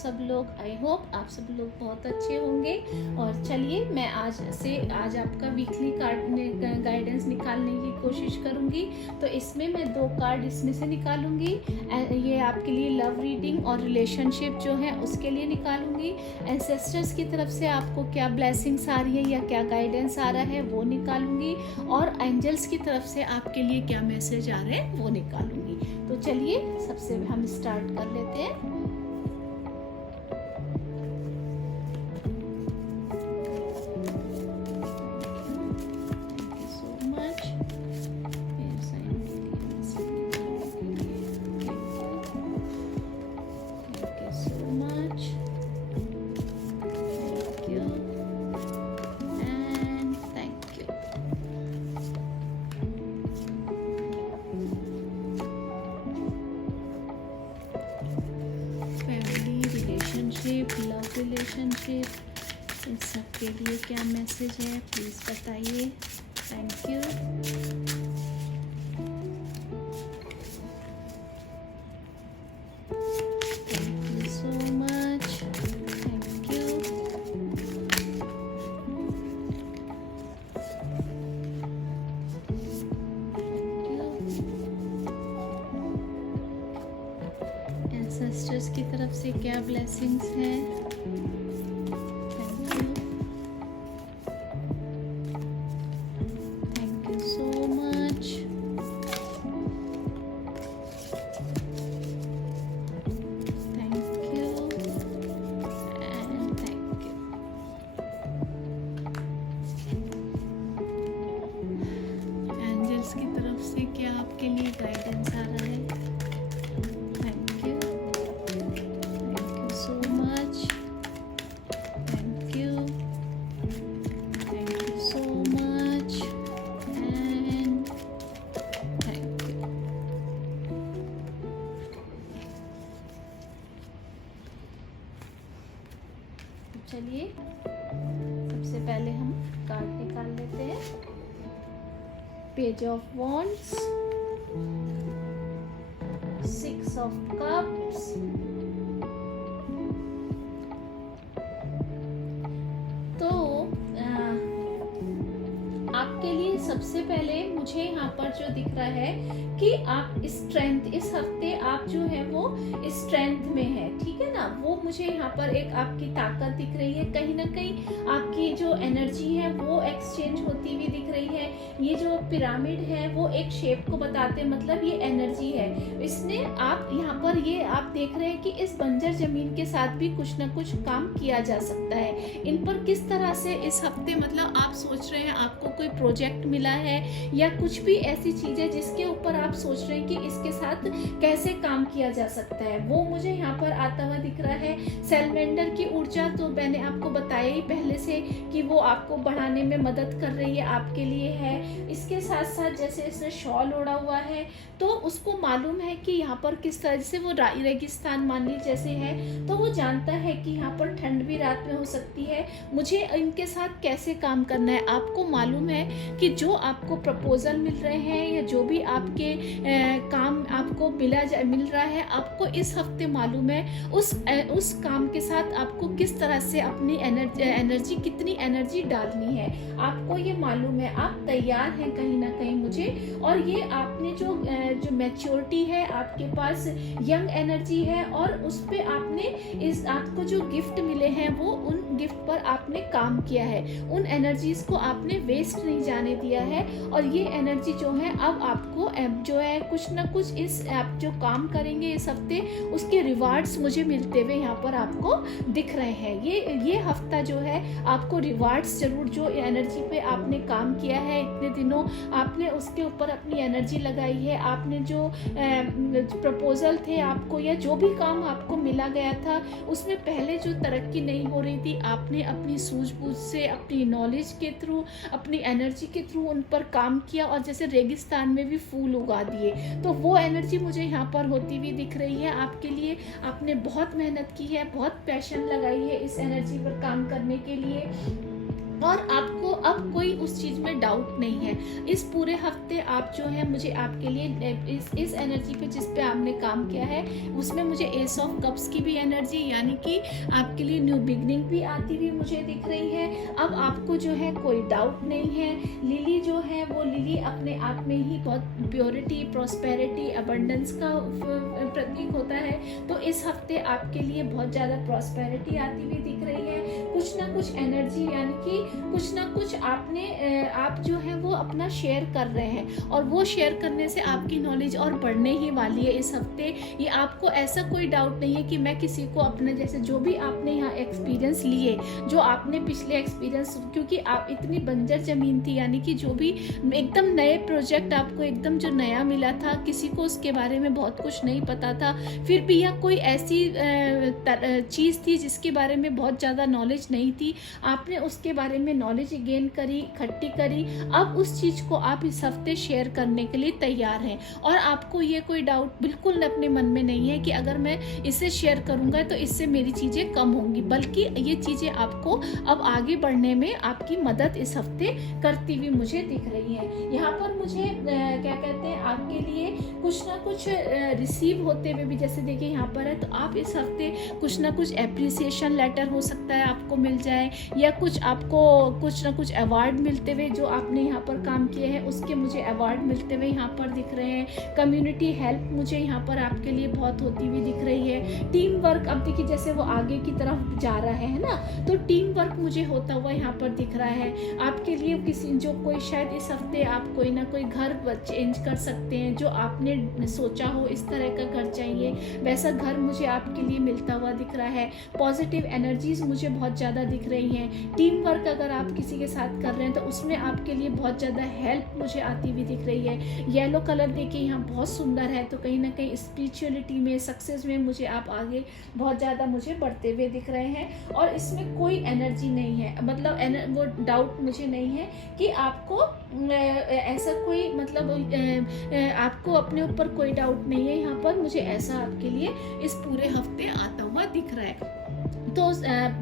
सब लोग? I hope आप सब लोग बहुत अच्छे होंगे। और चलिए मैं आज आपका वीकली कार्ड गाइडेंस निकालने की कोशिश करूँगी। तो इसमें मैं 2 कार्ड इसमें से निकालूंगी। ये आपके लिए लव रीडिंग और रिलेशनशिप जो है उसके लिए निकालूंगी। एंसेस्टर्स की तरफ से आपको क्या ब्लेसिंग्स आ रही है या क्या गाइडेंस आ रहा है वो निकालूंगी। और एंजल्स की तरफ से आपके लिए क्या मैसेज आ रहे हैं वो निकालूंगी। तो चलिए सबसे हम स्टार्ट कर लेते हैं। लव रिलेशनशिप, इन सब के लिए क्या मैसेज है प्लीज़ बताइए। Thank you. Thank you so much. Thank you. Ancestors की तरफ से क्या ब्लेसिंग्स हैं। Thank you. Thank you so much. Thank you and thank you. Angels की तरफ से क्या आपके लिए गाइडेंस आ रहा है। चलिए सबसे पहले हम कार्ड निकाल लेते हैं। Page of wands, 6 of cups, तो आपके लिए सबसे पहले मुझे यहाँ पर जो दिख रहा है कि आप स्ट्रेंथ, इस हफ्ते आप जो है वो स्ट्रेंथ में है, ठीक है ना। वो मुझे यहाँ पर एक आपकी ताकत दिख रही है। कहीं ना कहीं आपकी जो एनर्जी है वो एक्सचेंज होती हुई दिख रही है। ये जो पिरामिड है वो एक शेप को बताते हैं, मतलब ये एनर्जी है। इसने आप यहाँ पर ये आप देख रहे हैं कि इस बंजर जमीन के साथ भी कुछ ना कुछ काम किया जा सकता है। इन पर किस तरह से इस हफ्ते, मतलब आप सोच रहे हैं आपको कोई प्रोजेक्ट मिला है या कुछ भी ऐसी चीज है जिसके ऊपर आप सोच रहे हैं कि इसके साथ कैसे काम किया जा सकता है, वो मुझे यहाँ पर आता हुआ दिख रहा है। सेलमेंडर की ऊर्जा तो मैंने आपको बताया ही पहले से कि वो आपको बढ़ाने में मदद कर रही है, आपके लिए है। इसके साथ साथ जैसे इसने शॉल ओढ़ा हुआ है तो उसको मालूम है कि यहाँ पर किस तरह से वो रेगिस्तान मान ली जैसे है, तो वो जानता है कि यहाँ पर ठंड भी रात में हो सकती है। मुझे इनके साथ कैसे काम करना है, आपको मालूम है कि जो आपको प्रपोजल मिल रहे हैं या जो भी आपके काम आपको मिल रहा है, आपको इस हफ्ते मालूम है उस काम के साथ आपको किस तरह से अपनी एनर्जी कितनी एनर्जी डालनी है, आपको ये मालूम है। आप तैयार हैं कहीं ना कहीं मुझे। और ये आपने जो मैच्योरिटी है आपके पास, यंग एनर्जी है, और उस पे आपने आपको जो गिफ्ट मिले हैं वो उन गिफ्ट पर आपने काम किया है, उन एनर्जीज को आपने वेस्ट नहीं जाने दिया है। और ये एनर्जी जो है अब आपको जो है कुछ ना कुछ इस आप जो काम करेंगे इस हफ्ते उसके रिवार्ड्स मुझे मिलते हुए यहाँ पर आपको दिख रहे हैं। ये हफ्ता जो है आपको रिवार्ड्स जरूर, जो एनर्जी पे आपने काम किया है इतने दिनों, आपने उसके ऊपर अपनी एनर्जी लगाई है, आपने जो प्रपोजल थे आपको या जो भी काम आपको मिला गया था उसमें पहले जो तरक्की नहीं हो रही थी, आपने अपनी सूझबूझ से, अपनी नॉलेज के थ्रू, अपनी एनर्जी के थ्रू उन पर काम किया और जैसे रेगिस्तान में भी फूल उगा दिए। तो वो एनर्जी मुझे यहाँ पर होती हुई दिख रही है आपके लिए। आपने बहुत मेहनत की है, बहुत पैशन लगाई है इस एनर्जी पर काम करने के लिए। और आपको अब कोई उस चीज़ में डाउट नहीं है। इस पूरे हफ्ते आप जो है, मुझे आपके लिए इस एनर्जी पे जिस पे आपने काम किया है उसमें मुझे एस ऑफ कप्स की भी एनर्जी, यानी कि आपके लिए न्यू बिगनिंग भी आती हुई मुझे दिख रही है। अब आपको जो है कोई डाउट नहीं है। लिली जो है वो लिली अपने आप में ही बहुत प्योरिटी, प्रॉस्पेरिटी, अबंडेंस का प्रतीक होता है। तो इस हफ्ते आपके लिए बहुत ज़्यादा प्रॉस्पेरिटी आती हुई दिख रही है। कुछ ना कुछ एनर्जी, यानी कि कुछ ना कुछ आप जो है वो अपना शेयर कर रहे हैं, और वो शेयर करने से आपकी नॉलेज और बढ़ने ही वाली है इस हफ्ते। ये आपको ऐसा कोई डाउट नहीं है कि मैं किसी को अपने जैसे जो भी आपने यहाँ एक्सपीरियंस लिए, जो आपने पिछले एक्सपीरियंस, क्योंकि आप इतनी बंजर जमीन थी, यानी कि जो भी एकदम नए प्रोजेक्ट आपको एकदम जो नया मिला था, किसी को उसके बारे में बहुत कुछ नहीं पता था, फिर भी यह कोई ऐसी चीज़ थी जिसके बारे में बहुत ज़्यादा नॉलेज नहीं थी, आपने उसके बारे में नॉलेज गेन करी, इकट्ठी करी। अब उस चीज़ को आप इस हफ्ते शेयर करने के लिए तैयार हैं, और आपको ये कोई डाउट बिल्कुल अपने मन में नहीं है कि अगर मैं इसे शेयर करूंगा तो इससे मेरी चीज़ें कम होंगी, बल्कि ये चीज़ें आपको अब आगे बढ़ने में आपकी मदद इस हफ्ते करती हुई मुझे दिख रही है। यहाँ पर मुझे क्या कहते हैं, आपके लिए कुछ ना कुछ रिसीव होते हुए भी, जैसे देखिए यहाँ पर है, तो आप इस हफ्ते कुछ ना कुछ एप्रिसिएशन लेटर हो सकता है आपको मिल जाए, या कुछ आपको कुछ ना कुछ अवार्ड मिलते हुए, जो आपने यहाँ पर काम किए हैं उसके मुझे अवार्ड मिलते हुए यहाँ पर दिख रहे हैं। कम्युनिटी हेल्प मुझे यहाँ पर आपके लिए बहुत होती हुई दिख रही है। टीम वर्क, अब देखिए जैसे वो आगे की तरफ जा रहा है ना, तो टीम वर्क मुझे होता हुआ यहाँ पर दिख रहा है आपके लिए। किसी जो कोई शायद इस हफ्ते आप कोई ना कोई घर चेंज कर सकते हैं, जो आपने सोचा हो इस तरह का घर चाहिए, वैसा घर मुझे आपके लिए मिलता हुआ दिख रहा है। पॉजिटिव एनर्जीज मुझे बहुत ज़्यादा दिख रही हैं। टीम वर्क अगर आप किसी के साथ कर रहे हैं तो उसमें आपके लिए बहुत ज़्यादा हेल्प मुझे आती हुई दिख रही है। येलो कलर देखिए यहाँ बहुत सुंदर है, तो कहीं ना कहीं स्पिरिचुअलिटी में, सक्सेस में मुझे आप आगे बहुत ज़्यादा मुझे बढ़ते हुए दिख रहे हैं। और इसमें कोई एनर्जी नहीं है, मतलब वो डाउट मुझे नहीं है कि आपको ऐसा कोई, मतलब आपको अपने ऊपर कोई डाउट नहीं है। यहाँ पर मुझे ऐसा आपके लिए इस पूरे हफ्ते आता हुआ दिख रहा है। तो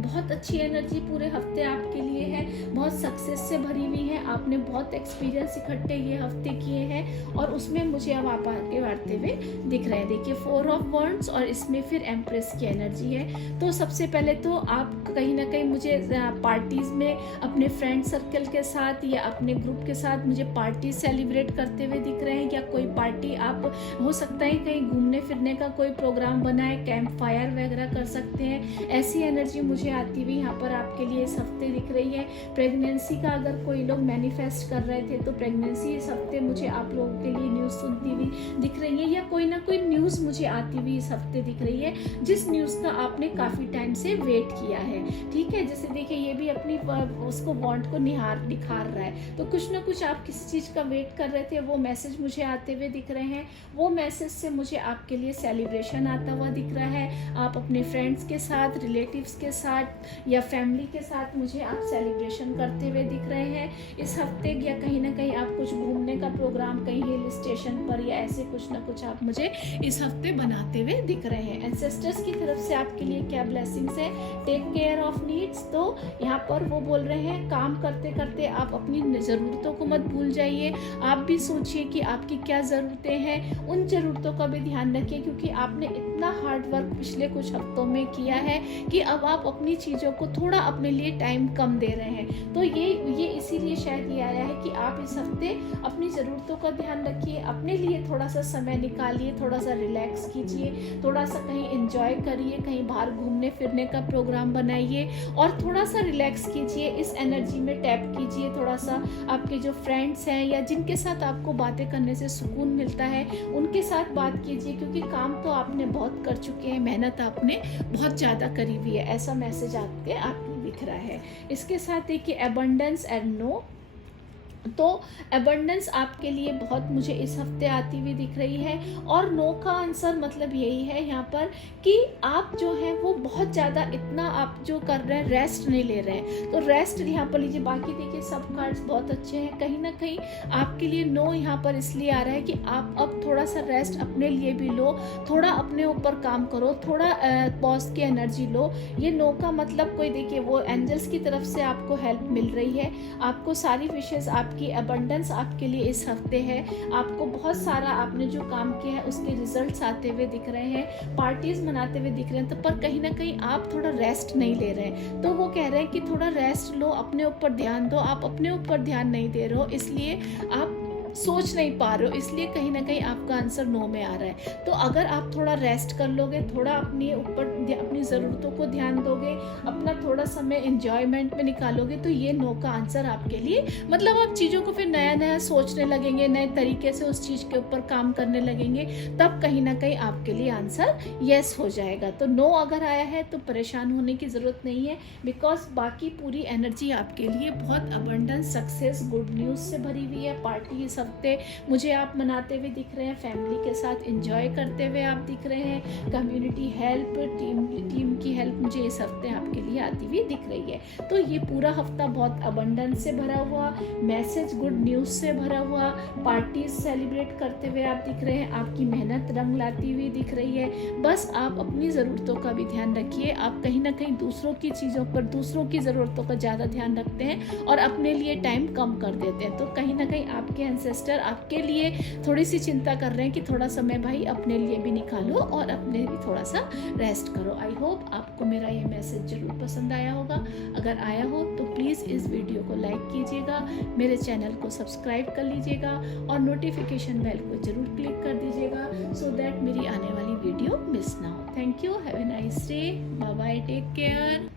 बहुत अच्छी एनर्जी पूरे हफ्ते आपके लिए है, बहुत सक्सेस से भरी हुई है। आपने बहुत एक्सपीरियंस इकट्ठे ये हफ्ते किए हैं, और उसमें मुझे अब आप आगे बढ़ते हुए दिख रहे हैं। देखिए 4 ऑफ वॉन्ड्स, और इसमें फिर एम्प्रेस की एनर्जी है। तो सबसे पहले तो आप कहीं ना कहीं मुझे पार्टीज़ में अपने फ्रेंड सर्कल के साथ या अपने ग्रुप के साथ मुझे पार्टी सेलिब्रेट करते हुए दिख रहे हैं, या कोई पार्टी आप हो सकता है कहीं घूमने फिरने का कोई प्रोग्राम बनाए, कैंप फायर वगैरह कर सकते हैं। ऐसी एनर्जी मुझे आती हुई यहाँ पर आपके लिए इस हफ्ते दिख रही है। प्रेगनेंसी का अगर कोई लोग मैनिफेस्ट कर रहे थे तो प्रेगनेंसी इस हफ्ते मुझे आप लोगों के लिए न्यूज़ सुनती हुई दिख रही है, या कोई ना कोई न्यूज़ मुझे आती हुई इस हफ्ते दिख रही है, जिस न्यूज़ का आपने काफ़ी टाइम से वेट किया है। ठीक है, जैसे देखिए ये भी अपनी उसको वांट को निखार रहा है, तो कुछ ना कुछ आप किसी चीज़ का वेट कर रहे थे, वो मैसेज मुझे आते हुए दिख रहे हैं। वो मैसेज से मुझे आपके लिए सेलिब्रेशन आता हुआ दिख रहा है। आप अपने फ्रेंड्स के साथ, रिलेटिव्स के साथ या फैमिली के साथ मुझे आप सेलिब्रेशन करते हुए दिख रहे हैं इस हफ्ते, या कहीं ना कहीं आप कुछ घूमने का प्रोग्राम कहीं हिल स्टेशन पर या ऐसे कुछ ना कुछ आप मुझे इस हफ्ते बनाते हुए दिख रहे हैं। एंसेस्टर्स की तरफ से आपके लिए क्या ब्लेसिंग्स है, टेक केयर ऑफ नीड्स। तो यहाँ पर वो बोल रहे हैं काम करते करते आप अपनी ज़रूरतों को मत भूल जाइए। आप भी सोचिए कि आपकी क्या ज़रूरतें हैं, उन ज़रूरतों का भी ध्यान रखिए, क्योंकि आपने इतना हार्ड वर्क पिछले कुछ हफ्तों में किया है कि अब आप अपनी चीज़ों को थोड़ा अपने लिए टाइम कम दे रहे हैं। तो ये इसीलिए शायद ये आया है कि आप इस हफ्ते अपनी ज़रूरतों का ध्यान रखिए, अपने लिए थोड़ा सा समय निकालिए, थोड़ा सा रिलैक्स कीजिए, थोड़ा सा कहीं एंजॉय करिए, कहीं बाहर घूमने फिरने का प्रोग्राम बनाइए और थोड़ा सा रिलैक्स कीजिए, इस एनर्जी में टैप कीजिए। थोड़ा सा आपके जो फ्रेंड्स हैं या जिनके साथ आपको बातें करने से सुकून मिलता है उनके साथ बात कीजिए, क्योंकि काम तो आपने बहुत कर चुके हैं, मेहनत आपने बहुत ज़्यादा करी हुई है, ऐसा मैसेज आपको दिख रहा है। इसके साथ देखिए अबंडेंस एंड नो, तो एबंडेंस आपके लिए बहुत मुझे इस हफ्ते आती हुई दिख रही है। और नो का आंसर मतलब यही है यहाँ पर कि आप जो है वो बहुत ज़्यादा इतना आप जो कर रहे हैं रेस्ट नहीं ले रहे हैं, तो रेस्ट यहाँ पर लीजिए। बाकी देखिए सब कार्ड्स बहुत अच्छे हैं, कहीं ना कहीं आपके लिए नो यहाँ पर इसलिए आ रहा है कि आप अब थोड़ा सा रेस्ट अपने लिए भी लो, थोड़ा अपने ऊपर काम करो, थोड़ा बॉस की एनर्जी लो। ये नो का मतलब कोई देखिए वो एंजल्स की तरफ से आपको हेल्प मिल रही है, आपको सारी विशेष आपकी अबंडेंस आपके लिए इस हफ्ते है। आपको बहुत सारा आपने जो काम किया है उसके रिजल्ट्स आते हुए दिख रहे हैं, पार्टीज मनाते हुए दिख रहे हैं। तो पर कहीं ना कहीं आप थोड़ा रेस्ट नहीं ले रहे हैं, तो वो कह रहे हैं कि थोड़ा रेस्ट लो, अपने ऊपर ध्यान दो। आप अपने ऊपर ध्यान नहीं दे रहे हो, इसलिए आप सोच नहीं पा रहे हो, इसलिए कहीं ना कहीं आपका आंसर नो में आ रहा है। तो अगर आप थोड़ा रेस्ट कर लोगे, थोड़ा अपनी ऊपर अपनी ज़रूरतों को ध्यान दोगे, अपना थोड़ा समय एंजॉयमेंट में निकालोगे, तो ये नो का आंसर आपके लिए, मतलब आप चीज़ों को फिर नया नया सोचने लगेंगे, नए तरीके से उस चीज़ के ऊपर काम करने लगेंगे, तब कहीं ना कहीं आपके लिए आंसर येस हो जाएगा। तो नो अगर आया है तो परेशान होने की ज़रूरत नहीं है, बिकॉज बाकी पूरी एनर्जी आपके लिए बहुत अबंडेंस, सक्सेस, गुड न्यूज़ से भरी हुई है। पार्टी हफ्ते मुझे आप मनाते हुए दिख रहे हैं, फैमिली के साथ एंजॉय करते हुए आप दिख रहे हैं, कम्युनिटी हेल्प, टीम की हेल्प मुझे इस हफ्ते आपके लिए आती हुई दिख रही है। तो ये पूरा हफ्ता बहुत अबंडेंस से भरा हुआ, मैसेज गुड न्यूज़ से भरा हुआ, पार्टीज सेलिब्रेट करते हुए आप दिख रहे हैं, आपकी मेहनत रंग लाती हुई दिख रही है। बस आप अपनी ज़रूरतों का भी ध्यान रखिए। आप कहीं ना कहीं दूसरों की चीज़ों पर, दूसरों की ज़रूरतों का ज़्यादा ध्यान रखते हैं और अपने लिए टाइम कम कर देते हैं। तो कहीं ना कहीं आपके एंसेस्टर आपके लिए थोड़ी सी चिंता कर रहे हैं कि थोड़ा समय भाई अपने लिए भी निकालो और अपने भी थोड़ा सा रेस्ट करो। आई होप आपको मेरा ये मैसेज जरूर पसंद आया होगा। अगर आया हो तो प्लीज़ इस वीडियो को लाइक कीजिएगा, मेरे चैनल को सब्सक्राइब कर लीजिएगा और नोटिफिकेशन बेल को जरूर क्लिक कर दीजिएगा, सो दैट मेरी आने वाली वीडियो मिस ना हो। Thank you, have a nice day, bye bye, take care.